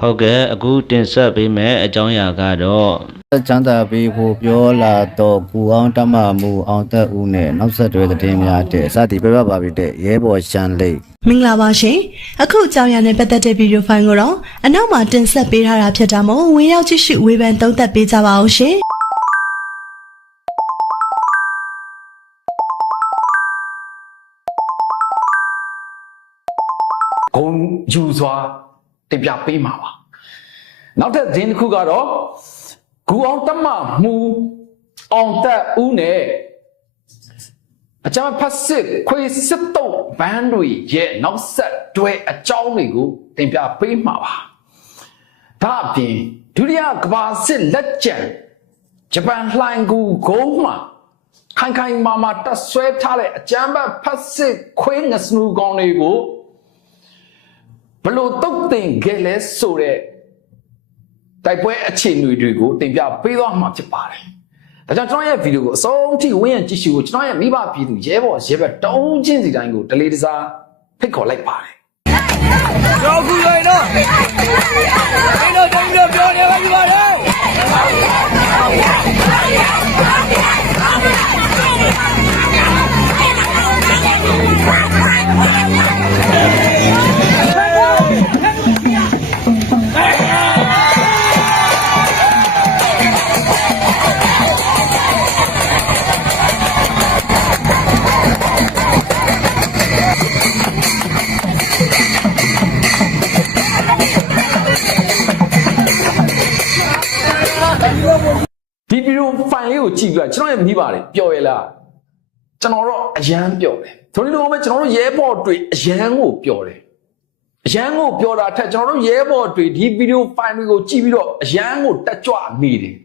ဟုတ်ကဲ့အခုတင်ဆက်ပေးမယ့်အကြောင်းအရာကတော့ချမ်းသာပေးဖို့ပြောလာတော့ကူအောင်တမမှုအောင်သက်ဦးနဲ့နောက်ဆက်တွဲသတင်းများတဲ့စသည်ပြပပါပြီတဲ့ရဲဘော်ရှမ်းလိတ်မင်္ဂလာပါရှင်အခုအကြောင်းအရာနဲ့ပတ်သက်တဲ့ဗီဒီယိုဖိုင်ကိုတော့အနောက်မှာတင်ဆက်ပေးထားတာဖြစ်တာမို့ဝင်ရောက်ကြည့်ရှုဝေဖန်သုံးသပ်ပေးကြပါအောင်ရှင်ဂုံယူစွာ တင်ပြပေးမှာပါနောက်ထပ်ဇင်းတစ်ခုကတော့ဂူအောင်တမမှုအောင်သက်ဦးနဲ့အကြမ်းဖတ်စစ်ခွေစစ်တုံးဘန်းတွေရဲ့နောက်ဆက်တွဲအကြောင်းတွေကိုတင်ပြပေးမှာပါဒါအပြင်ဒုတိယကမ္ဘာစစ်လက်ကျန်ဂျပန်လှိုင်ကူဂုံးမှာခိုင်ခိုင်မာမာတက်ဆွဲထားတဲ့အကြမ်းဖတ်စစ်ခွေးငစနူကောင်တွေကိုဘ လို့တုတ်တင်ခဲ့လဲဆိုတဲ့တိုက်ပွဲအခြေအနေတွေကိုတင်ပြပေးသွားမှာဖြစ်ပါတယ်။ဒါကြောင့်ကျွန်တော်ရဲ့ဗီဒီယိုကိုအဆုံးထိဝင်းရံကြည့်ရှုဖို့ကျွန်တော်ရဲ့မိဘပြည်သူရဲဘော်ရဲဘက်တုံးချင်းစီတိုင်းကိုဒလေးတစားဖိတ်ခေါ်လိုက်ပါတယ်တော့ခုရိုင်းတော့မင်းတို့တုံးပြီးတော့ပြောနေပါပြီပါလေ။ ကိုကြည့်ပြီးတော့ကျွန်တော်ရဲ့မိဘတွေပျော်ရလား။ကျွန်တော်တော့အရန်ပျော်တယ်။ဆိုလိုပဲကျွန်တော်တို့ရဲဘော်တွေအရန်ကိုပျော်တယ်။အရန်ကိုပျော်တာထက်ကျွန်တော်တို့ရဲဘော်တွေဒီဗီဒီယိုဖိုင်တွေကိုကြည့်ပြီးတော့အရန်ကိုတက်ကြွနေတယ်။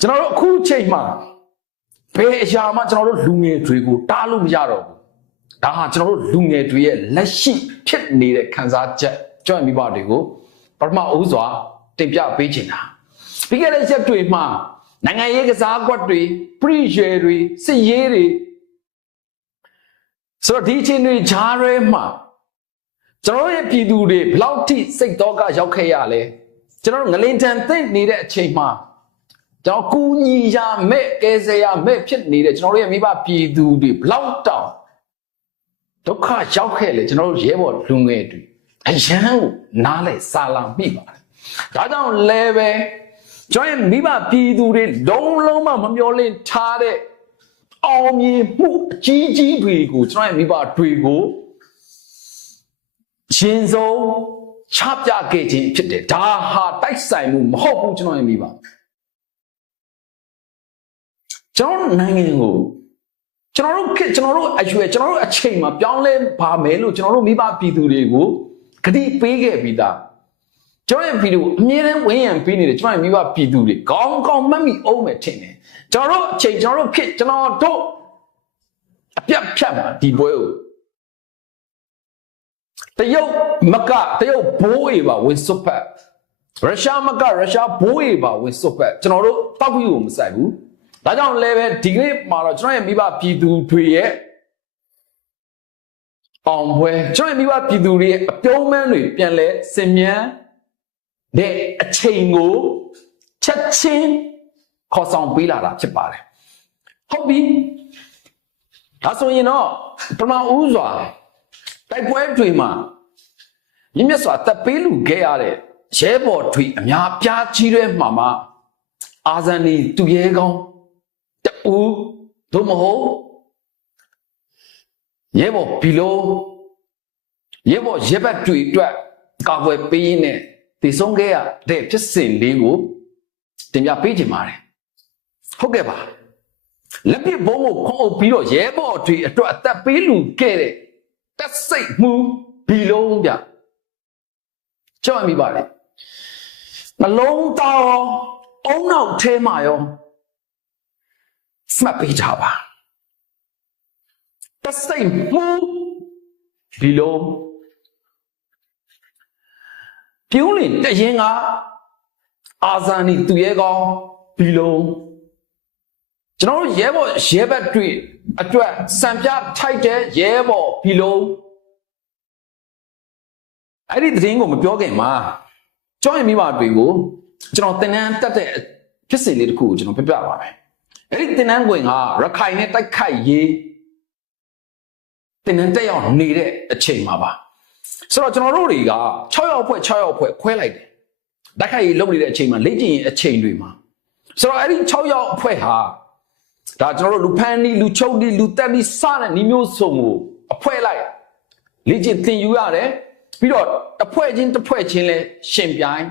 ကျွန်တော်တို့အခုချိန်မှာဘယ်အရာမှကျွန်တော်တို့လူငယ်တွေကိုတားလို့မရတော့ဘူး။ဒါဟာကျွန်တော်တို့လူငယ်တွေရဲ့လက်ရှိဖြစ်နေတဲ့ခံစားချက်ကျွန်တော်မိဘတွေကိုပထမအဦးစွာတင်ပြပေးချင်တာ။ ပြီးခဲ့တဲ့ချက်တွေမှာနိုင်ငံရေးကစားကွက်တွေပရိယေတွေစစ်ရေးတွေဆိုတော့ဒီအချိန်တွေဂျားရဲမှာကျွန်တော်တို့ရဲ့ပြည်သူတွေဘယ်လောက်ထိစိတ်တော့ကရောက်ခဲ့ရလဲကျွန်တော်တို့ငလင်တန်သိမ့်နေတဲ့အချိန်မှာကျွန်တော်ကူညီရမဲ့ကယ်ဆယ်ရမဲ့ဖြစ်နေတဲ့ကျွန်တော်တို့ရဲ့မိဘပြည်သူတွေဘယ်လောက်တောင်ဒုက္ခရောက်ခဲ့လေကျွန်တော်တို့ရဲဘော်လူငယ်တွေအရန်ကိုနားလဲစာလာမိပါတယ်ဒါကြောင့်လဲပဲ ကျွန်တော်ရဲ့မိဘပြည်သူတွေလုံးလုံးမမမျောလင့်ထားတဲ့အောင်မြင်မှုအကြီးကြီးတွေကိုကျွန်တော်ရဲ့မိဘတွေကိုရှင်ဆုံးချပြခဲ့ခြင်းဖြစ်တယ်ဒါဟာတိုက်ဆိုင်မှုမဟုတ်ဘူးကျွန်တော်ရဲ့မိဘကျွန်တော်တို့နိုင်ငံကိုကျွန်တော်တို့ခေတ်ကျွန်တော်တို့အရွယ်ကျွန်တော်တို့အချိန်မှာပြောင်းလဲပါမယ်လို့ကျွန်တော်တို့မိဘပြည်သူတွေကိုဂတိပေးခဲ့ပြီးသား ကျွန်တော်ရဲ့ဗီဒီယိုအမြဲတမ်းဝင်ရန်ပေးနေတယ်ကျွန်တော်ရဲ့မိဘပြည်သူတွေကောင်းကောင်းမှတ်မိအောင်မယ်ထင်တယ်ကျွန်တော်တို့အချိန်ကျွန်တော်တို့ခေတ်ကျွန်တော်တို့အပြတ်ဖြတ်မှာဒီပွဲကိုတရုတ်မကတရုတ်ဘိုးအေပါဝင်စွတ်ဖက်ရုရှားမကရုရှားဘိုးအေပါဝင်စွတ်ဖက်ကျွန်တော်တို့တောက်ပြီးကိုမဆိုင်ဘူးဒါကြောင့်လည်းပဲဒီကနေ့မှာတော့ကျွန်တော်ရဲ့မိဘပြည်သူတွေရဲ့အောင်ပွဲကျွန်တော်ရဲ့မိဘပြည်သူတွေရဲ့အပြုံးမန်းတွေပြန်လဲစင်မြန်း တဲ့အချိန်ကိုချက်ချင်းခေါ်ဆောင်ပေးလာတာဖြစ်ပါတယ်ဟုတ်ပြီဒါဆိုရင်တော့ပထမဦးစွာတိုက်ပွဲတွေမှာမြင့်မြတ်စွာတပ်ပေးလူခဲ့ရတဲ့ရဲဘော်တွေအများပြားကြီးတဲ့မှာမှာအာဇန်နီသူရဲကောင်းတူတို့မဟုတ်ရဲဘော်ဘီလိုရဲဘော်ရဲဘက်တွေအတွက်ကာကွယ်ပေးရင်းနဲ့ တည်ဆုံးခဲ့ရတဲ့ဖြစ်စဉ်လေးကိုတင်ပြပေးချင်ပါတယ်ဟုတ်ကဲ့ပါလက်ပစ်ဘုံကိုခုံအုပ်ပြီးတော့ရဲဘော်တွေအတွက်အသက်ပေးလူခဲ့တဲ့တက်စိတ်မှုဘီလုံးဗျကြောက်မိပါလေနှလုံးသားရောအုံနောက်ထဲမှာရောမှတ်ပေးကြပါတစိတ်မှုဒီလို ပြုံးလင်တရင်ကအာဇာနည်သူရဲကောင်းဘီလုံးကျွန်တော်တို့ရဲဘော်ရဲဘက်တွေအတွက်စံပြထိုက်တဲ့ရဲဘော်ဘီလုံးအဲ့ဒီသတင်းကိုမပြောခင်မှာကြောင်းရင်မိဘတွေကိုကျွန်တော်တင်နန်းတက်တဲ့ဖြစ်စဉ်လေးတစ်ခုကိုကျွန်တော်ပြပြပါမယ်အဲ့ဒီတင်နန်းကွင်ကရခိုင်နဲ့တိုက်ခိုက်ရေးတင်နန်းတက်ရောက်နေတဲ့အချိန်မှာပါ ဆိုတော့ကျွန်တော်တို့တွေက6ရောက်ဖွဲ့6ရောက်ဖွဲ့ခွဲလိုက်တယ်တိုက်ခိုက်ရေးလုပ်နေတဲ့အချိန်မှာလေ့ကျင့်ရေးအချိန်တွေမှာဆိုတော့အဲ့ဒီ6ရောက်အဖွဲ့ဟာဒါကျွန်တော်တို့လူဖန်နီလူချုပ်နီလူတက်နီစတဲ့ညီမျိုးစုံကိုအဖွဲ့လိုက်လေ့ကျင့်သင်ယူရတယ်ပြီးတော့တစ်ဖွဲ့ချင်းတစ်ဖွဲ့ချင်းလဲရှင်ပြိုင်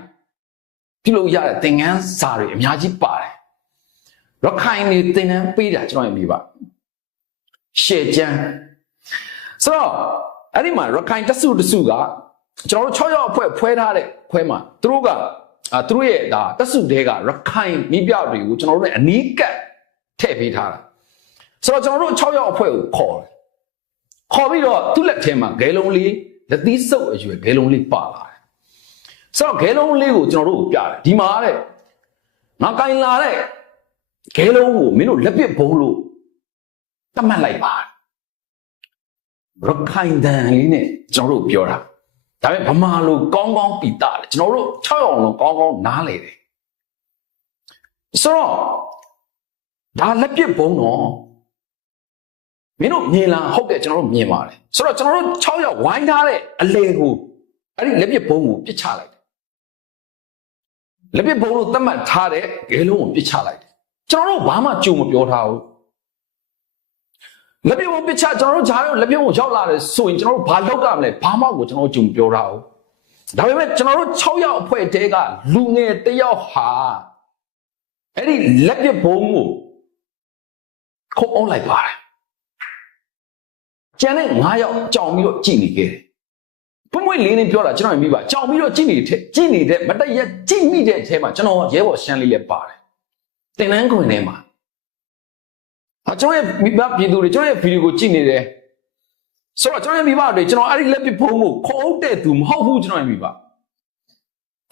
ပြုလုပ်ရတဲ့သင်ခန်းစာတွေအများကြီးပါတယ်ရခိုင်နေသင်တန်းပေးတာကျွန်တော်ရပြီပါရှေ့ကျန်းဆိုတော့ အဲ့ဒီမှာရခိုင်တစုတစုကကျွန်တော်တို့6ရောက်အဖွဲ့ဖွဲထားတဲ့ဖွဲမှာသူတို့ကအာသူတို့ရဲ့ဒါတစုတဲကရခိုင်မိပြတွေကိုကျွန်တော်တို့လည်းအနီးကပ်ထည့်ပေးထားတာဆိုတော့ကျွန်တော်တို့6ရောက်အဖွဲ့ကိုခေါ်တယ်ခေါ်ပြီးတော့သူ့လက်ထဲမှာဂဲလုံးလေးလက်သီးစုပ်အရွယ်ဂဲလုံးလေးပါလာတယ်ဆိုတော့ဂဲလုံးလေးကိုကျွန်တော်တို့ကိုပြတယ်ဒီမှာတဲ့ငါကင်လာတဲ့ဂဲလုံးကိုမင်းတို့လက်ပစ်ဘုံလို့တတ်မှတ်လိုက်ပါ ရခိုင်တန်လေးနဲ့ကျွန်တော်တို့ပြောတာဒါပေမဲ့ဗမာလိုကောင်းကောင်းပြီးတာတယ်ကျွန်တော်တို့6အောင်လုံးကောင်းကောင်းနားလေတယ်ဆိုတော့ဒါလက်ပစ်ဘုံတော့မင်းတို့မြင်လားဟုတ်တယ်ကျွန်တော်တို့မြင်ပါတယ်ဆိုတော့ကျွန်တော်တို့6ရောက်ဝိုင်းထားတဲ့အလေကိုအဲ့ဒီလက်ပစ်ဘုံကိုပစ်ချလိုက်တယ်လက်ပစ်ဘုံလို့သတ်မှတ်ထားတဲ့ဂဲလုံးကိုပစ်ချလိုက်တယ်ကျွန်တော်တို့ဘာမှကြုံမပြောထားဘူး လက်ပြုံပစ်ချကျွန်တော်တို့ဂျားရုံလက်ပြုံကိုရောက်လာတယ်ဆိုရင်ကျွန်တော်တို့ဘာလုပ်ရမလဲဘာမှကိုကျွန်တော်တို့ကြုံပြောထားဘူးဒါပေမဲ့ကျွန်တော်တို့6ယောက်အဖွဲ့တဲကလူငယ်တစ်ယောက်ဟာအဲ့ဒီလက်ပစ်ဘုံကိုခုံအောင်လိုက်ပါတယ်ကျန်တဲ့9ယောက်ကြောင်ပြီးတော့ကြည်နေခဲ့တယ်ပွင့်ပွင့်လေးလေးပြောတာကျွန်တော်မြင်ပါကြောင်ပြီးတော့ကြည်နေတဲ့ကြည်နေတဲ့မတရက်ကြည်မိတဲ့အထဲမှာကျွန်တော်ရဲဘော်ရှမ်းလေးလည်းပါတယ်တင်နန်းခွင်ထဲမှာ အကျွန်တော်ရဲ့မိဘပြည်သူတွေကျွန်တော်ရဲ့ဗီဒီယိုကိုကြည့်နေတယ်ဆိုတော့ကျွန်တော်ရဲ့မိဘတွေကျွန်တော်အဲ့ဒီလက်ပစ်ဖုံးကိုခုံးတဲ့သူမဟုတ်ဘူးကျွန်တော်ရဲ့မိဘ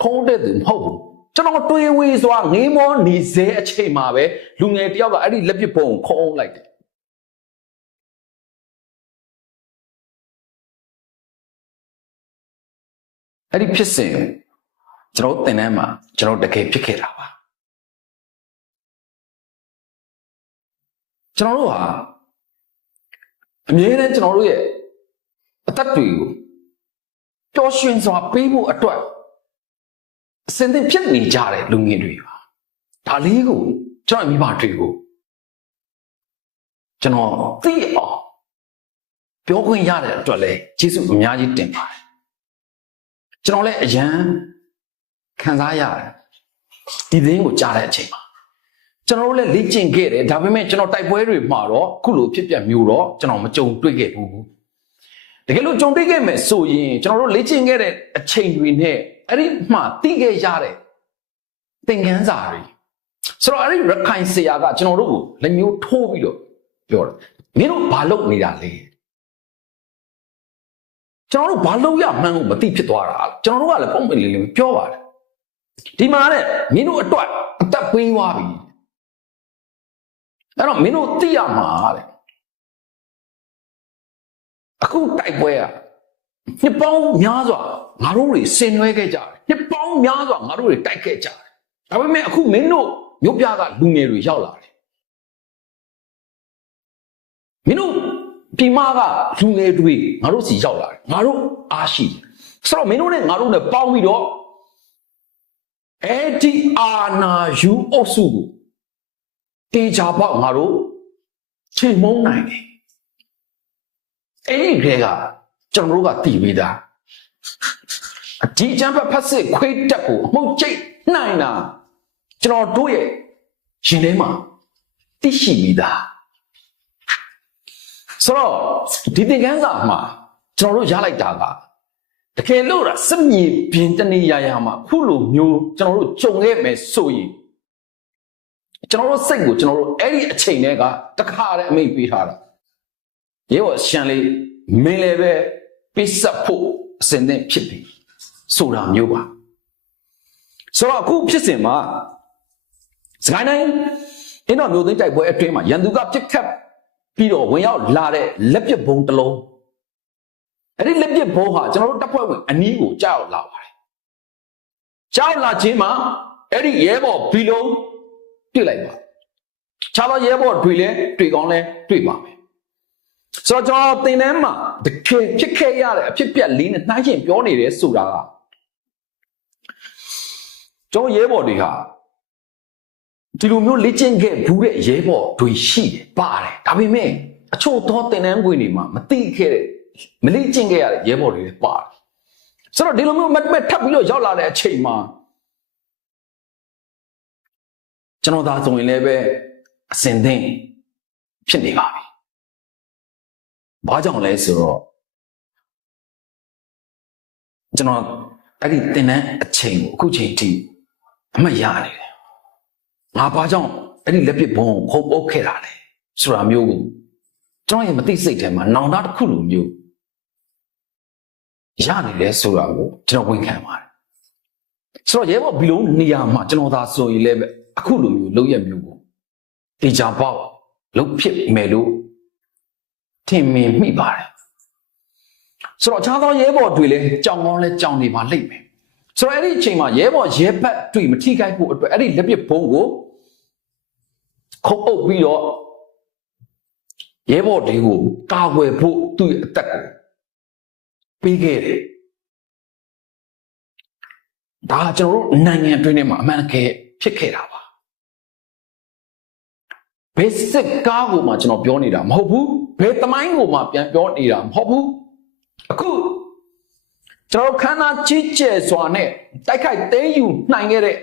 ခုံးတဲ့သူမဟုတ်ဘူးကျွန်တော်တွေးဝေးစွာငေးမောနေစေအချိန်မှာပဲလူငယ်တယောက်ကအဲ့ဒီလက်ပစ်ဖုံးကိုခုံးလိုက်တယ်အဲ့ဒီဖြစ်စဉ်ကျွန်တော်တင်တန်းမှာကျွန်တော်တကယ်ဖြစ်ခဲ့တာပါ ကျွန်တော်တို့ဟာအမြဲတမ်းကျွန်တော်တို့ရဲ့အသက်တွေကိုပျော်ရွှင်စွာပေးဖို့အတွက်အစင်သင်ဖြစ်နေကြတဲ့လူငယ်တွေပါဒါလေးကိုကျွန်တော်မိဘတွေကိုကျွန်တော်သိအောင်ပြောခွင့်ရတဲ့အတွက်လည်းကျေးဇူးအများကြီးတင်ပါတယ်ကျွန်တော်လည်းအရန်ခံစားရတယ်ဒီသတင်းကိုကြားတဲ့အချိန်မှာ ကျွန်တော်တို့လည်းလေ့ကျင့်ခဲ့တယ်ဒါပေမဲ့ကျွန်တော်တိုက်ပွဲတွေမှာတော့ခုလိုဖြစ်ပျက်မျိုးတော့ကျွန်တော်မကြုံတွေ့ခဲ့ဘူးတကယ်လို့ကြုံတွေ့ခဲ့မယ်ဆိုရင်ကျွန်တော်တို့လေ့ကျင့်ခဲ့တဲ့အချိန်တွေနဲ့အဲ့ဒီမှသိခဲ့ရတဲ့သင်ခန်းစာတွေဆိုတော့အဲ့ဒီရခိုင်ဆရာကကျွန်တော်တို့ကိုလက်မျိုးထိုးပြီးတော့ပြောတယ်မင်းတို့ဘာလုပ်နေတာလဲကျွန်တော်တို့ဘာလုပ်ရမှန်းကိုမသိဖြစ်သွားတာကျွန်တော်တို့ကလည်းပုံမှန်လေးလေးပြောပါတယ်ဒီမှာတဲ့မင်းတို့အတွက်အသက်ပေးသွားပြီ အဲ့တော့မင်းတို့သိရမှာတဲ့အခုတိုက်ပွဲอ่ะနှစ်ပေါင်းများစွာငါတို့တွေဆင်နွှဲခဲ့ကြတယ်နှစ်ပေါင်းများစွာငါတို့တွေတိုက်ခဲ့ကြတယ်ဒါပေမဲ့အခုမင်းတို့မြို့ပြကလူငယ်တွေရောက်လာတယ်မင်းတို့ဒီမှာကလူငယ်တွေငါတို့စီရောက်လာတယ်ငါတို့အားရှိတယ်ဆိုတော့မင်းတို့နဲ့ငါတို့နဲ့ပေါင်းပြီးတော့အဲ့ဒီအာနာယူအုပ်စုကို တေချာပေါက်ငါတို့ချိန်မုံနိုင်တယ်အဲ့ဒီခေတ်ကကျွန်တော်တို့ကတည်ပြီးသားအဒီချမ်းဖတ်ဖတ်စစ်ခွေးတက်ကိုအမှုတ်ကျိတ်နိုင်တာကျွန်တော်တို့ရဲ့ရှင်ထဲမှာသိရှိပြီးသားဆိုတော့ဒီသင်ခန်းစာမှာကျွန်တော်တို့ရလိုက်တာကတကယ်လို့တာစမြေပြင်တနေရာရာမှာခုလိုမျိုးကျွန်တော်တို့ကြုံခဲ့မယ်ဆိုရင် ကျွန်တော်တို့စိတ်ကိုကျွန်တော်တို့အဲ့ဒီအချိန်တည်းကတခါတည်းအမိတ်ပေးထားတာရေဘောရှန်လေးမင်းလည်းပဲပိစပ်ဖို့အစင်သင့်ဖြစ်ပြီဆိုတာမျိုးပါဆိုတော့အခုဖြစ်စဉ်မှာစကိုင်းတိုင်းအင်းတော်မျိုးသိန်းတိုက်ပွဲအတွင်းမှာရန်သူကပြစ်ခတ်ပြီးတော့ဝင်ရောက်လာတဲ့လက်ပစ်ဘုံတစ်လုံးအဲ့ဒီလက်ပစ်ဘုံဟာကျွန်တော်တို့တပ်ဖွဲ့ဝင်အနီးကိုကြောက်လာပါတယ်ကြောက်လာခြင်းမှာအဲ့ဒီရဲဘော်ဘီလုံး တွေ့လိုက်ပါခြားသောရဲဘော်တွေလည်းတွေ့ကောင်းလဲတွေ့ပါမယ်ဆိုတော့ကျွန်တော်တင်တန်းမှာတကယ်ဖြစ်ခဲ့ရတဲ့အဖြစ်ပြက်လေးနဲ့နှိုင်းချင်းပြောနေတယ်ဆိုတာကကျွန်တော်ရဲဘော်တွေဟာဒီလိုမျိုးလေ့ကျင့်ခဲ့ဘူးတဲ့ရဲဘော်တွေရှိတယ်ပါတယ်ဒါပေမဲ့အချို့သောတင်တန်းခွေတွေမှာမသိခဲ့တဲ့မလေ့ကျင့်ခဲ့ရတဲ့ရဲဘော်တွေလည်းပါတယ်ဆိုတော့ဒီလိုမျိုးမတ်မတ်ထပ်ပြီးတော့ရောက်လာတဲ့အချိန်မှာ ကျွန်တော်သာဆိုရင်လည်းပဲအစင်သင့်ဖြစ်နေပါပြီ။ဘာကြောင့်လဲဆိုတော့ကျွန်တော်အဲ့ဒီတင်တန်းအချိန်ကိုအခုချိန်ထိအမှတ်ရနေတယ်။ငါဘာကြောင့်အဲ့ဒီလက်ပစ်ဘုံကိုခုံပုတ်ခဲ့တာလဲဆိုတာမျိုးကိုကျွန်တော်ရဲ့မသိစိတ်ထဲမှာနောင်တတစ်ခုလိုမျိုးရနေတယ်ဆိုတာကိုကျွန်တော်ဝန်ခံပါတယ်။ဆိုတော့ရဲဘော်ဘီလုံးနေရာမှာကျွန်တော်သာဆိုရင်လည်းပဲ အခုလိုမျိုးလုပ်ရမျိုးကိုတေချာပေါက်လုပ်ဖြစ်မယ်လို့ထင်မြင်မိပါတယ်ဆိုတော့အခြားသောရဲဘော်တွေလည်းကြောင်ကောင်းလဲကြောင်နေပါလိမ့်မယ်ဆိုတော့အဲ့ဒီအချိန်မှာရဲဘော်ရဲဘက်တွေမထိခိုက်ဖို့အတွက်အဲ့ဒီလက်ပစ်ဘုံကိုခုတ်အုပ်ပြီးတော့ရဲဘော်တွေကိုကာကွယ်ဖို့သူ့ရဲ့အသက်ကိုပေးခဲ့တယ်ဒါကကျွန်တော်တို့နိုင်ငံအတွင်းထဲမှာအမှန်တကယ်ဖြစ်ခဲ့တာပါ ဘယ်စစ်ကားကိုမှကျွန်တော်ပြောနေတာမဟုတ်ဘူးဘယ်သမိုင်းကိုမှပြန်ပြောနေတာမဟုတ်ဘူးအခုကျွန်တော်ခန္ဓာကြီးကျယ်စွာနဲ့တိုက်ခိုက်သိမ်းယူနိုင်ခဲ့တဲ့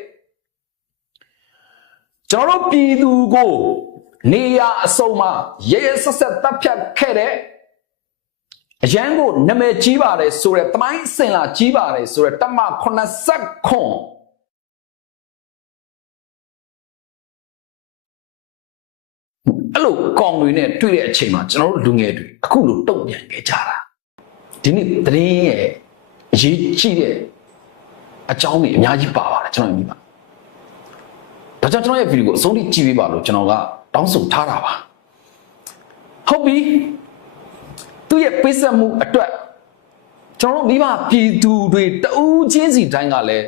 ကျွန်တော်ပြည်သူကိုနေရာအစုံမှာရဲရဲဆက်ဆက်တပ်ဖြတ်ခဲ့တဲ့အရန်ကိုနာမည်ကြီးပါတယ်ဆိုတဲ့သမိုင်းအစင်လာကြီးပါတယ်ဆိုတဲ့တမ89 အဲ့လိုကောင်တွေနဲ့တွေ့တဲ့အချိန်မှာကျွန်တော်တို့လူငယ်တွေအခုလိုတုံ့ပြန်ခဲ့ကြတာဒီနေ့သတင်းရဲ့အရေးကြီးတဲ့အကြောင်းတွေအများကြီးပါပါတယ်ကျွန်တော်မြင်ပါဒါကြောင့်ကျွန်တော်ရဲ့ဗီဒီယိုကိုအဆုံးထိကြည့်ပေးပါလို့ကျွန်တော်ကတောင်းဆိုထားတာပါဟုတ်ပြီသူ့ရဲ့ပိတ်ဆက်မှုအတွက်ကျွန်တော်တို့မိဘပြည်သူတွေတဦးချင်းစီတိုင်းကလည်း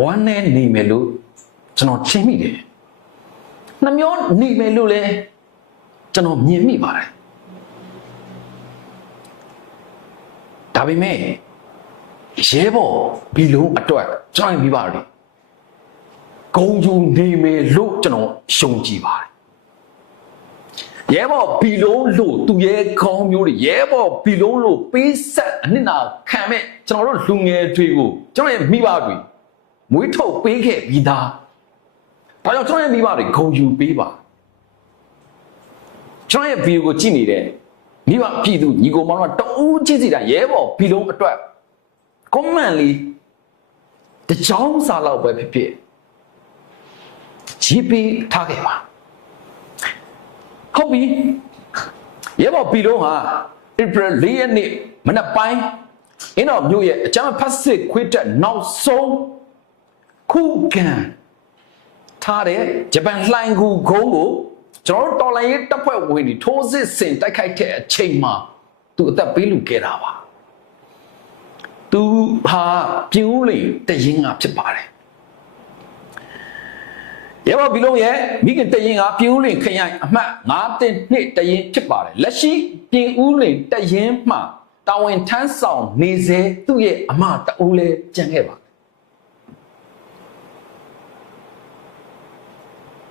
ဝမ်းနဲ့နေမယ်လို့ကျွန်တော်ချင်းမိတယ် နှမျောနေမယ်လို့လဲကျွန်တော်မြင်မိပါတယ်ဒါပေမဲ့ရဲဘော်ဘီလုံးအတွက်ကျွန်တော်မိပါတယ်ဂုံယူနေမယ်လို့ကျွန်တော်ရှုံကြည်ပါတယ်ရဲဘော်ဘီလုံးလို့သူရဲကောင်းမျိုးတွေရဲဘော်ဘီလုံးလို့ပေးဆက်အနှစ်နာခံမဲ့ကျွန်တော်တို့လူငယ်တွေကိုကျွန်တော်ရဲ့မိဘတွေမွေးထုတ်ပေးခဲ့ပြီးသား ဒါကြောင့်ကျွန်တော်ရဲ့မိဘတွေဂုံယူပေးပါကျွန်တော်ရဲ့ဗီဒီယိုကိုကြည့်နေတဲ့မိဘပြည်သူညီကိုမောင်တို့တူးကြည့်စီတာရဲဘော်ဘီလုံးအတွက်ကွန်မန့်လေးတကြောင်စာလောက်ပဲဖြစ်ဖြစ်ကြီးပေးထားခဲ့ပါဟုတ်ပြီရဲဘော်ဘီလုံးဟာ April ၄ရက်နေ့မနက်ပိုင်းအင်းတော်မြို့ရဲ့အကြမ်းဖက်စစ်ခွေးတက်နောက်ဆုံးခုခံ ထားတဲ့ဂျပန်လှိုင်ကူကုန်းကိုကျွန်တော်တို့တော်လိုင်းရေးတပ်ဖွဲ့ဝင်တွေထိုးစစ်ဆင်တိုက်ခိုက်တဲ့အချိန်မှာသူအသက်ပေးလူခဲ့တာပါသူဟာပြင်းဦးလေတရင်ကဖြစ်ပါတယ်ရဲဘော်ဘီလုံးရဲ့မိခင်တရင်ကပြင်းဦးလင်ခရိုင်အမှတ်9တင်နှစ်တရင်ဖြစ်ပါတယ်လက်ရှိပြင်းဦးလင်တရင်မှတာဝန်ထမ်းဆောင်နေစေသူ့ရဲ့အမတအူးလဲကြံခဲ့ပါ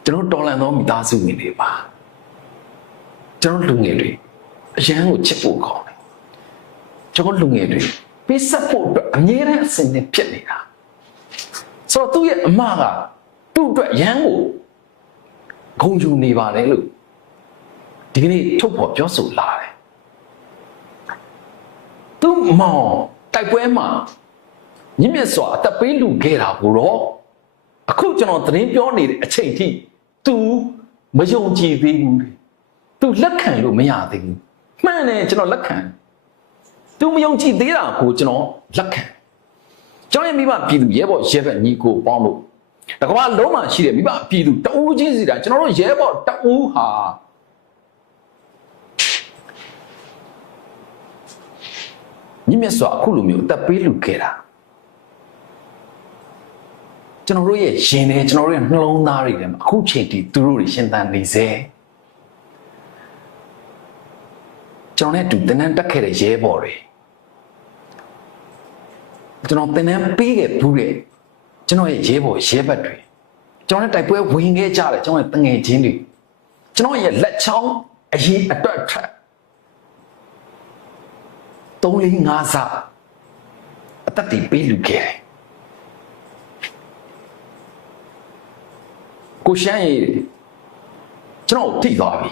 ကျွန်တော်တော်လန်သောမိသားစုဝင်တွေပါကျွန်တော်လူငယ်တွေအရန်ကိုချစ်ဖို့ကောင်းတယ်ကျွန်တော်လူငယ်တွေပေးဆက်ဖို့အတွက်အမြဲတမ်းအစဉ်နဲ့ဖြစ်နေတာဆိုတော့သူ့ရဲ့အမကသူ့အတွက်ရန်ကိုဂုံယူနေပါတယ်လို့ဒီကနေ့ထုတ်ဖော်ပြောဆိုလာတယ်သူ့မောင်တိုက်ပွဲမှာညမြတ်စွာအသက်ပေးလူခဲ့တာကိုတော့အခုကျွန်တော်သတင်းပြောနေတဲ့အချိန်ထိ သူမယုံကြည်သေးဘူးသူလက်ခံလို့မရသေးဘူးမှန်တယ်ကျွန်တော်လက်ခံသူမယုံကြည်သေးတာကိုကျွန်တော်လက်ခံကျောင်းရဲ့မိဘပြည်သူရဲဘော်ရဲဘက်ညီကိုပေါင်းလို့တကမ္ဘာလုံးမှာရှိတဲ့မိဘပြည်သူတအူးချင်းစီတာကျွန်တော်တို့ရဲဘော်တအူးဟာမြင့်မြတ်စွာအခုလိုမျိုးအသက်ပေးလူခဲ့တာ ကျွန်တော်တို့ရဲ့ရှင်နေကျွန်တော်တို့ရဲ့နှလုံးသားတွေထဲမှာအခုချိန်ထိသူတို့တွေရှင်သန်နေစေကျွန်တော်နဲ့အတူတင်းနှံတက်ခဲ့တဲ့ရဲဘော်တွေကျွန်တော်တင်းနှံပေးခဲ့ဘူးတဲ့ကျွန်တော်ရဲ့ရဲဘော်ရဲဘက်တွေကျွန်တော်နဲ့တိုက်ပွဲဝင်ခဲ့ကြတယ်ကျွန်တော်ရဲ့တငယ်ချင်းတွေကျွန်တော်ရဲ့လက်ချောင်းအရင်အတွက်ထက်3 4 5စအသက်တီပေးလူခဲ့တယ် ကိုရှမ်းရည်ကျွန်တော်ထိသွားပြီ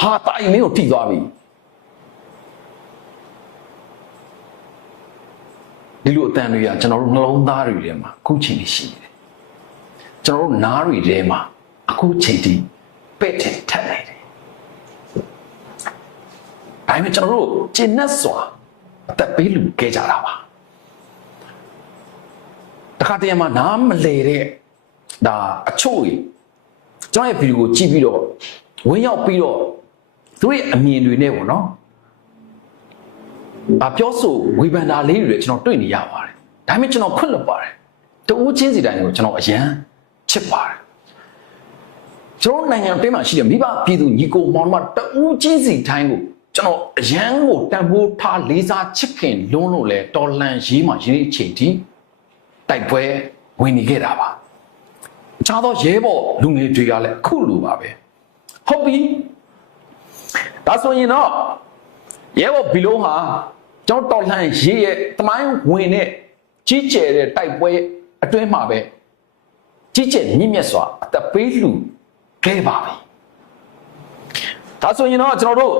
ဟာတိုင်မင်းကိုထိသွားပြီဒီလိုအတန်တွေကကျွန်တော်တို့နှလုံးသားတွေထဲမှာအခုချိန်ထိရှိနေတယ်ကျွန်တော်တို့နားတွေထဲမှာအခုချိန်ထိပဲ့တယ်ထက်နေတယ်ဒါပေမဲ့ကျွန်တော်တို့ကျင့်တ်စွာအသက်ပေးလူခဲ့ကြတာပါ တခါတည်းမှာနားမလဲတဲ့ဒါအချို့ကြီးကျွန်တော်ရဲ့ဗီဒီယိုကိုကြည့်ပြီးတော့ဝင်ရောက်ပြီးတော့သူရဲ့အမြင်တွေနဲ့ပေါ့နော်အပြောဆိုဝေဖန်တာလေးတွေလည်းကျွန်တော်တွေ့နေရပါတယ်ဒါပေမဲ့ကျွန်တော်ခွင့်လွတ်ပါတယ်တဦးချင်းစီတိုင်းကိုကျွန်တော်အရန်ချစ်ပါတယ်ကျွန်တော်နိုင်ငံအတွင်းမှာရှိတဲ့မိဘပြည်သူညီကိုမောင်နှမတဦးချင်းစီတိုင်းကိုကျွန်တော်အရန်ကိုတန်ဖိုးထားလေးစားချစ်ခင်လုံးလို့လဲတော်လန်ရေးမှရင်းအချိန်ထိ တိုက်ပွဲဝင်နေခဲ့တာပါအခြားသောရဲဘော်လူငယ်တွေကလည်းအခုလိုပါပဲဟုတ်ပြီဒါဆိုရင်တော့ရဲဘော်ဘီလုံးဟာကျွန်တော်တော်လှန်ရေးရဲ့တမိုင်းဝင်တဲ့ကြီးကျယ်တဲ့တိုက်ပွဲအတွင်းမှာပဲကြီးကျယ်မြင့်မြတ်စွာအသက်ပေးလှူခဲ့ပါပြီဒါဆိုရင်တော့ကျွန်တော်တို့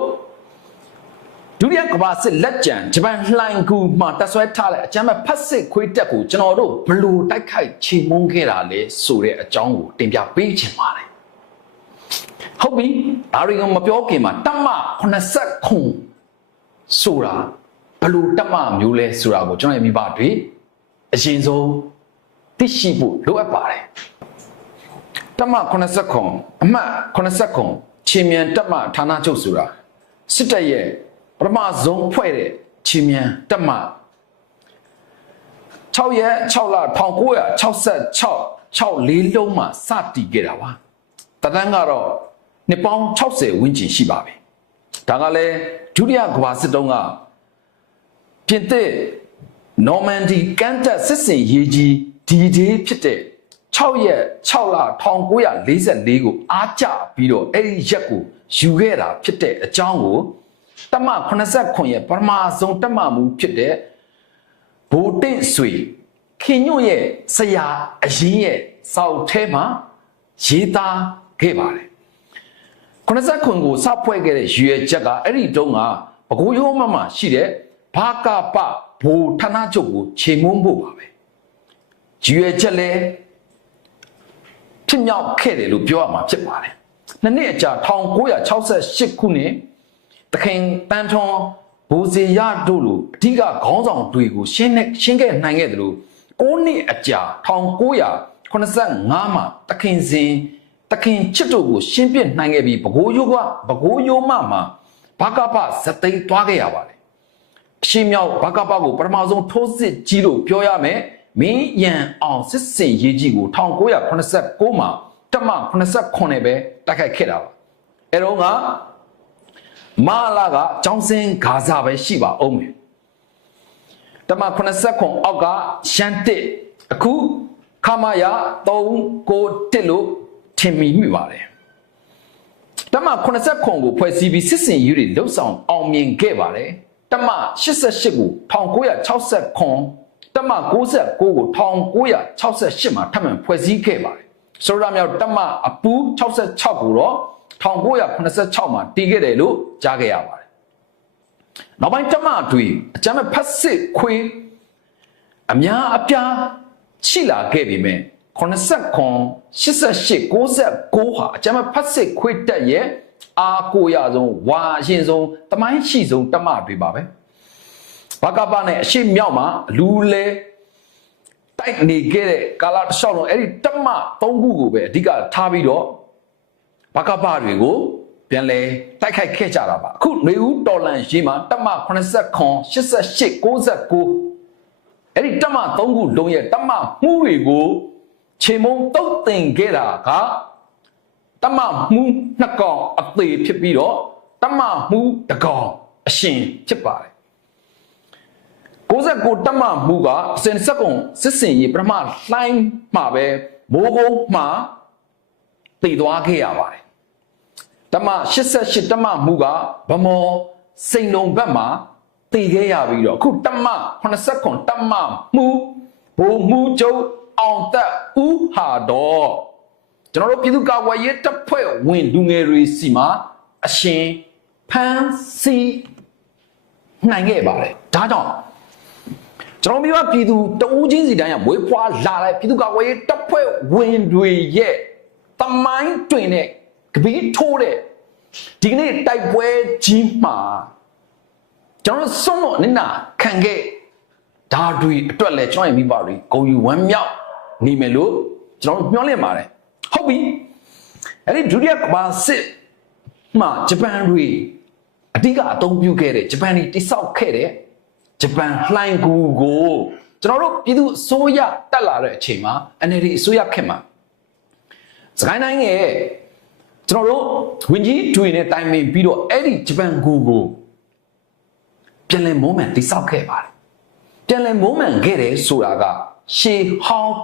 ဒုတိယကမ္ဘာစစ်လက်ကျန်ဂျပန်လှိုင်ကူမှတက်ဆွဲထားတဲ့အကြမ်းမဲ့ဖက်စစ်ခွေးတက်ကိုကျွန်တော်တို့ဘလို့တိုက်ခိုက်ချေမုန်းခဲ့တာလဲဆိုတဲ့အကြောင်းကိုတင်ပြပေးချင်ပါတယ်ဟုတ်ပြီဒါတွေကမပြောခင်မှာတမ89ခုဆိုတာဘလို့တမမျိုးလဲဆိုတာကိုကျွန်တော်ရဲ့မိဘတွေအရင်ဆုံးသိရှိဖို့လိုအပ်ပါတယ်တမ89ခုအမှတ်89ချင်းမြန်တမဌာနချုပ်ဆိုတာစစ်တပ်ရဲ့ ပထမဆုံးဖွဲ့တဲ့ချင်းမြန်တမ6ရက်6လ1966 6လေးလုံးမှာစတည်ခဲ့တာပါတဒန်းကတော့နှစ်ပေါင်း60ဝန်းကျင်ရှိပါပြီဒါကလည်းဒုတိယကမ္ဘာစစ်တုန်းကပြင်သစ်နော်မန်ဒီကန်တက်စစ်စင်ရေးကြီးဒီဒေးဖြစ်တဲ့6ရက်6လ1944ကိုအားကျပြီးတော့အဲ့ဒီရက်ကိုယူခဲ့တာဖြစ်တဲ့အကြောင်းကို တမ89ရဲ့ပထမဆုံးတမမူဖြစ်တဲ့ဘိုးတင့်ဆွေခင်ညွန့်ရဲ့ဆရာအရင်ရဲ့စောက်ထဲမှာရေးသားခဲ့ပါတယ်89ကိုစဖွဲ့ခဲ့တဲ့ရွယ်ချက်ကအဲ့ဒီတုန်းကဘကိုးရိုးမမရှိတဲ့ဘာကပဘိုးဌာနချုပ်ကိုခြေမုံဖို့ပါပဲရွယ်ချက်လဲဖြစ်မြောက်ခဲ့တယ်လို့ပြောရမှာဖြစ်ပါတယ်နှစ်နှစ်အကြာ1968ခုနှစ်တ ခင်တန်ထွန်ဘိုးစီရတို့လိုအဓိကခေါင်းဆောင်တွေကိုရှင်းနေရှင်းခဲ့နိုင်ခဲ့တယ်လို့9နှစ်အကြာ1985မှာတခင်စင်တခင်ချစ်တို့ကိုရှင်းပြနိုင်ခဲ့ပြီးဘကိုးရိုးကဘကိုးရိုးမမှာဘာကပဇသိမ်းသွားခဲ့ရပါတယ်အရှင်းမြောက်ဘာကပကိုပထမဆုံးထိုးစစ်ကြီးလို့ပြောရမယ်မင်းရန်အောင်စစ်စင်ရေးကြီးကို1989မှာတမ89ပဲတိုက်ခိုက်ခဲ့တာပါအဲတော့က မာလာကចောင်းစင်းဂါဇာပဲရှိပါအောင်မယ်တမ89အောက်ကရှမ်းတစ်အခုခမာယာ391လို့ထင်မိမိပါတယ်တမ89ကိုဖွဲ့စည်းပြီးစစ်စင်ရေးတွေလှုပ်ဆောင်အောင်မြင်ခဲ့ပါတယ်တမ88ကို1969တမ69ကို1968မှာထပ်မံဖွဲ့စည်းခဲ့ပါတယ်ဆိုတော့မြောက်တမအပူ66ကိုတော့ 1986မှာတည်ခဲ့တယ်လို့ကြားခဲ့ရပါတယ်နောက်ပိုင်းတမတွေအကြမ်းမဲ့ဖက်စစ်ခွေးအများအပြားရှိလာခဲ့ပြီမဲ့89 88 99ဟာအကြမ်းမဲ့ဖက်စစ်ခွေးတက်ရဲ့အာကိုရဆုံးဝါအရင်ဆုံးတမိုင်းရှိဆုံးတမတွေပါပဲ။ဘာဘာကပနဲ့အရှိမြောက်မှာလူလဲတိုက်နေခဲ့တဲ့ကာလတစ်လျှောက်လုံးအဲ့ဒီတမ၃ခုကိုပဲအဓိကထားပြီးတော့ ဘာကပတွေကိုပြန်လဲတိုက်ခိုက်ခဲ့ကြတာပါအခုနေဦးတော်လန်ရေးမှာတမ89 88 99အဲ့ဒီတမ၃ခုလုံးရဲ့တမမှုတွေကိုခြေမုံတုတ်တင်ခဲ့တာကတမမှုနှစ်ကောင်အသေးဖြစ်ပြီးတော့တမမှုတစ်ကောင်အရှင်ဖြစ်ပါတယ်69တက်မှမူကစင်စက်ကုံစစ်စင်ရေးပထမလှိုင်းမှာပဲမိုးကုန်းမှာတည်သွားခဲ့ရပါတယ် တက်မှ88တက်မှမူကဗမောစိန်လုံးဘက်မှာတည်ခဲ့ရပြီးတော့အခုတက်မှ89တက်မှမူဘိုလ်မူကျုပ်အောင်သက်ဦးဟာတော့ကျွန်တော်တို့ပြည်သူ့ကာကွယ်ရေးတပ်ဖွဲ့ဝင်လူငယ်တွေစီမှာအရှင်ဖမ်းဆီးနိုင်ခဲ့ပါတယ်ဒါကြောင့်ကျွန်တော်မျိုးပြည်သူတဦးချင်းစီတိုင်းကမွေးဖွားလာတဲ့ပြည်သူ့ကာကွယ်ရေးတပ်ဖွဲ့ဝင်တွေရဲ့တမိုင်းတွင်တဲ့ ကပီးထိုးတဲ့ဒီကနေ့တိုက်ပွဲကြီးမှာကျွန်တော်ဆုံးတော့နင်နာခံခဲ့ဒါတွေအတွက်လဲကျွန်တော်ရဲ့မိဘတွေဂုံယူဝမ်းမြောက်နေမယ်လို့ကျွန်တော်မျှော်လင့်ပါတယ်ဟုတ်ပြီအဲ့ဒီဒုတိယကမ္ဘာစစ်မှာဂျပန်တွေအဓိကအသုံးပြုခဲ့တဲ့ဂျပန်တွေတိစောက်ခဲ့တဲ့ဂျပန်လှိုင်းကူကိုကျွန်တော်တို့ပြည်သူအစိုးရတက်လာတဲ့အချိန်မှာ NLD အစိုးရခင်မှာစကိုင်းတိုင်းရဲ့ ကျွန်တော်တို့ဝင်ကြီးတွေနဲ့တိုင်ပင်ပြီးတော့အဲ့ဒီဂျပန်ကူကိုပြန်လည်မုံမှန်တိစောက်ခဲ့ပါတယ်ပြန်လည်မုံမှန်ခဲ့တယ်ဆိုတာကရှေးဟောင်း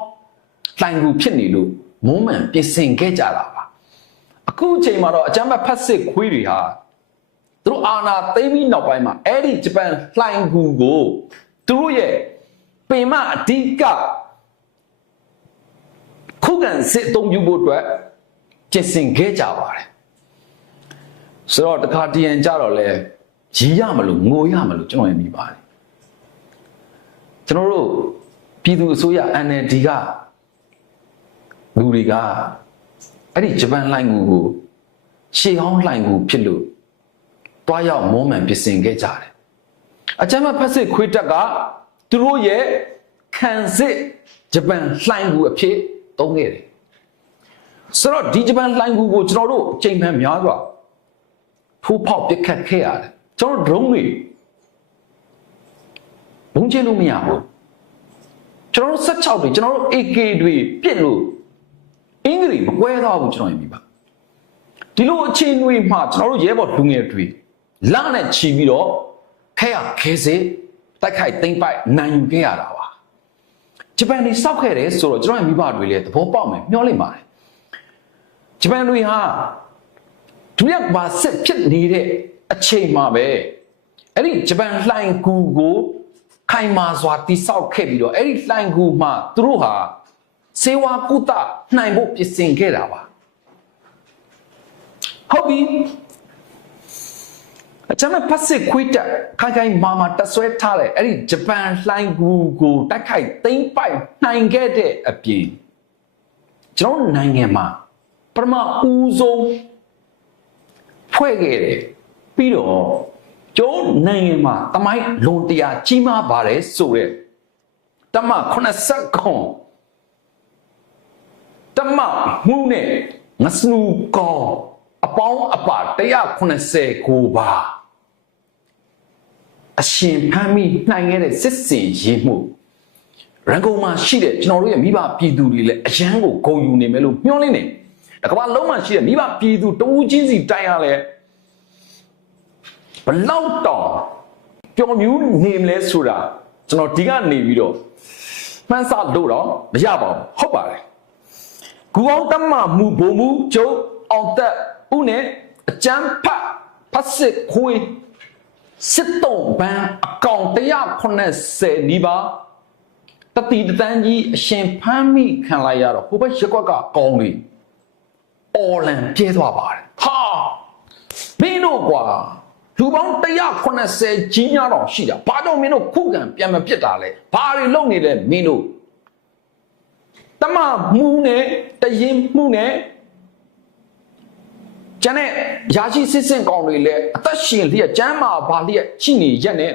လှိုင်းကူဖြစ်နေလို့မုံမှန်ပြင်ဆင်ခဲ့ကြတာပါအခုအချိန်မှာတော့အကြမ်းဖက်ဖက်စစ်ခွေးတွေဟာသူတို့အာနာသိမ်းပြီးနောက်ပိုင်းမှာအဲ့ဒီဂျပန်လှိုင်းကူကိုသူတို့ရဲ့ပင်မအဓိကခုခံစစ်အုံပြုဖို့အတွက် ကျင့်စဉ်ခဲ့ကြပါတယ်ဆိုတော့တခါတရံကြတော့လဲရီးရမလို့ငိုရမလို့ကျွန်တော်ရမိပါတယ်ကျွန်တော်တို့ပြည်သူအစိုးရ NLD ကလူတွေကအဲ့ဒီဂျပန်လှိုင်းကူကိုရှေးဟောင်းလှိုင်းကူဖြစ်လို့တွားရောက်မုံမှန်ပြင်ဆင်ခဲ့ကြတယ်အကြမ်းဖက်စစ်ခွေးတက်ကသူတို့ရဲ့ခံစစ်ဂျပန်လှိုင်းကူအဖြစ်သုံးခဲ့တယ် ဆိုတော့ဒီဂျပန်လှိုင်းကူကိုကျွန်တော်တို့အချိန်မှန်များစွာထိုးဖောက်ပစ်ခတ်ခဲ့ရတယ်ကျွန်တော်ဒရုန်းတွေဘုံကျင်းလို့မရဘူးကျွန်တော်တို့16တွေကျွန်တော်တို့ AK တွေပြစ်လို့အင်္ဂလိပ်မကွဲတော့ဘူးကျွန်တော်ရင်ပြပါဒီလိုအခြေအနေမှာကျွန်တော်တို့ရဲဘော်လူငယ်တွေလနဲ့ချီပြီးတော့ခဲရခဲစေတိုက်ခိုက်သိမ့်ပိုက်နိုင်ယူခဲ့ရတာပါဂျပန်တွေစောက်ခဲ့တယ်ဆိုတော့ကျွန်တော်ရဲ့မိဘတွေလည်းသဘောပေါက်မယ်မျှော်လင့်ပါတယ် ဂျပန်တွေဟာဒုတိယကမ္ဘာစစ်ဖြစ်နေတဲ့အချိန်မှာပဲအဲ့ဒီဂျပန်လှိုင်ကူကိုခိုင်မာစွာတိဆောက်ခဲ့ပြီးတော့အဲ့ဒီလှိုင်ကူမှာသူတို့ဟာစေဝါကုသနိုင်ဖို့ပြင်ဆင်ခဲ့တာပါဟုတ်ပြီအချမ်းဖတ်စစ်ခွေးတက်ခိုင်ခိုင်မာမာတဆွဲထားတယ်အဲ့ဒီဂျပန်လှိုင်ကူကိုတိုက်ခိုက်သိမ့်ပိုက်နိုင်ခဲ့တဲ့အပြင်ကျွန်တော်နိုင်ငံမှာ ပထမဦးဆုံးဖွဲ့ခဲ့တယ်ပြီးတော့ကျုံးနိုင်ငံမှာတမိုင်းလွန်တရားကြီးမားပါတယ်ဆိုရက်တမ80ခွန်တမမှုနဲ့ငစနူကောအပေါင်းအပါ180ကိုပါအရှင်ဖမ်းမိနိုင်ခဲ့တဲ့စစ်စင်ရေးမှုရန်ကုန်မှာရှိတဲ့ကျွန်တော်တို့ရဲ့မိဘပြည်သူတွေလည်းအရန်ကိုဂုံယူနေမယ်လို့မျှော်လင့်နေတ ကမ္ဘာလုံးမှာရှိတဲ့မိဘပြည်သူတဦးချင်းစီတိုင်ရလဲဘလောက်တောင်ပျော်မြူးနေမလဲဆိုတာကျွန်တော်ဒီကနေပြီးတော့မှန်းဆလို့တော့မရပါဘူးဟုတ်ပါတယ်ဂူအောင်တမမူဘုံမူကျုပ်အောင်သက်ဦးနဲ့အကျန်းဖတ်ဖတ်စစ်ခွေးစစ်တုံးဘန်းအကောင်180နီးပါးတတိတန်းကြီးအရှင်ဖမ်းမိခံလိုက်ရတော့ဟိုဘက်ရက်ကွက်ကကောင်းလေး အော်လန်ပြဲသွားပါတယ်ဟာမင်းတို့ကွာလူပေါင်း180ကြီးများတော့ရှိတာဘာကြောင့်မင်းတို့ခုခံပြန်မပြစ်တာလဲဘာတွေလုပ်နေလဲမင်းတို့တမမှုနဲ့တရင်မှုနဲ့ကျန်တဲ့ရာရှိစစ်စင်ကောင်တွေလည်းအသက်ရှင်လျက်ကျမ်းမာပါလျက်ရှိနေရက်နဲ့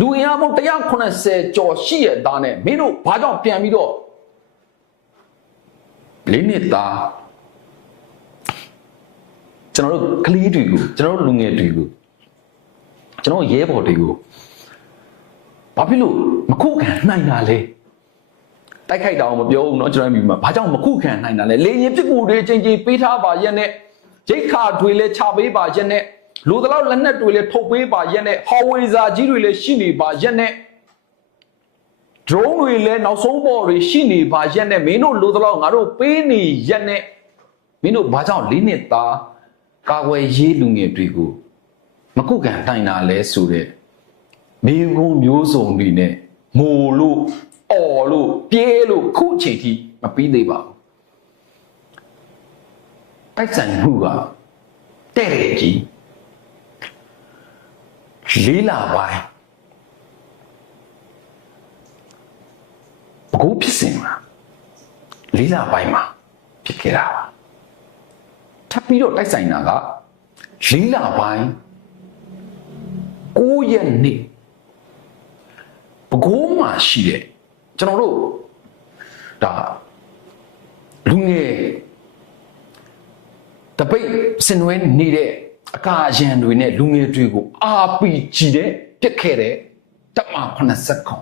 လူအင်အားပေါင်း180ကျော်ရှိရတဲ့သားနဲ့မင်းတို့ဘာကြောင့်ပြန်ပြီးတော့လေးနှစ်သား ကျွန်တော်တို့ကလေးတွေကိုကျွန်တော်တို့လူငယ်တွေကိုကျွန်တော်ရဲဘော်တွေကိုဘာဖြစ်လို့မခုခံနိုင်တာလဲတိုက်ခိုက်တာအောင်မပြောဘူးเนาะကျွန်တော်မြင်မှာဘာကြောင့်မခုခံနိုင်တာလဲလေရင်ပြစ်ကူတွေချင်းချင်းပေးထားပါရက်နဲ့ရိတ်ခါတွေလည်းချပေးပါရက်နဲ့လူတလောက်လက်နက်တွေလည်းထုတ်ပေးပါရက်နဲ့ဟော်ဝေဇာကြီးတွေလည်းရှိနေပါရက်နဲ့ drone တွေလည်းနောက်ဆုံးပေါ်တွေရှိနေပါရက်နဲ့မင်းတို့လူတလောက်ငါတို့ပေးနေရက်နဲ့မင်းတို့ဘာကြောင့်လေးနှစ်သား ကာကွယ်ရေးလူငယ်တွေကိုမကုကန်တိုင်တာလဲဆိုတဲ့မိကုံးမျိုးစုံတွေနဲ့မိုလို့အော်လို့ပြေးလို့ခုအချိန်ထိမပြီးသေးပါဘူးတိုက်ဆိုင်မှုကတဲ့တဲ့ကြီးလေးလာပိုင်းဘကိုးဖြစ်စဉ်မှာလေးလာပိုင်းမှာဖြစ်ခဲ့တာပါ ထပ်ပြီးတော့တိုက်ဆိုင်တာကလေးလာပိုင်း9ရက်နေ့ဘကိုးမှာရှိတဲ့ကျွန်တော်တို့ဒါလူငယ်တပိတ်စင်နွဲနေတဲ့အကာအရန်တွေနဲ့လူငယ်တွေကို RPG တဲ့ပြစ်ခဲ့တဲ့တက်မ80ခု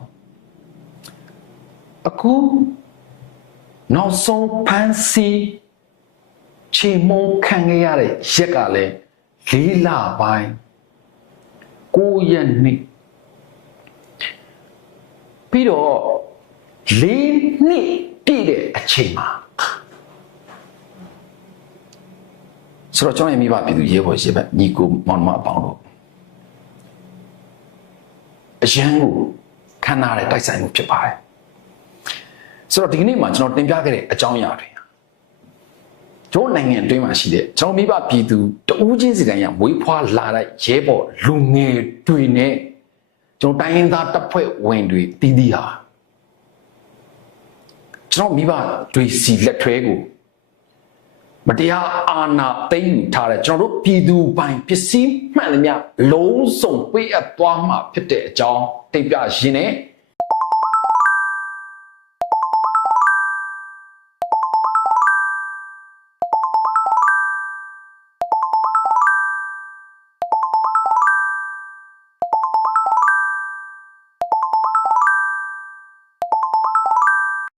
အခုနောက်ဆုံးဖန်စီ ချေမုန်းခံခဲ့ရတဲ့ရက်ကလည်းလေးလပိုင်း9ရက်နေ့ပြီးတော့လေးနှစ်ပြည့်တဲ့အချိန်မှာဆိုတော့ကျွန်တော်ရဲ့မိဘပြည်သူရေပေါ်ရေဘက်ညီကိုမောင်နှမအပေါင်းတို့အရန်ကိုခံရတဲ့တိုက်ဆိုင်မှုဖြစ်ပါတယ်ဆိုတော့ဒီကနေ့မှာကျွန်တော်တင်ပြခဲ့တဲ့အကြောင်းအရာတွေ ကျွန်တော်နိုင်ငံအတွင်းမှာရှိတဲ့ကျွန်တော်မိဘပြည်သူတဦးချင်းစီတိုင်းရမွေးဖွားလာတဲ့ရဲဘော်လူငယ်တွေနဲ့ကျွန်တော်တိုင်းရင်းသားတပ်ဖွဲ့ဝင်တွေတည်တည်ဟာကျွန်တော်မိဘတွေစီလက်ထွဲကိုမတရားအာဏာသိမ်းယူထားတဲ့ကျွန်တော်တို့ပြည်သူပိုင်ပစ္စည်းမှန်သမျှလုံးစုံပေးအပ်သွားမှာဖြစ်တဲ့အကြောင်းတင်ပြရင်းနဲ့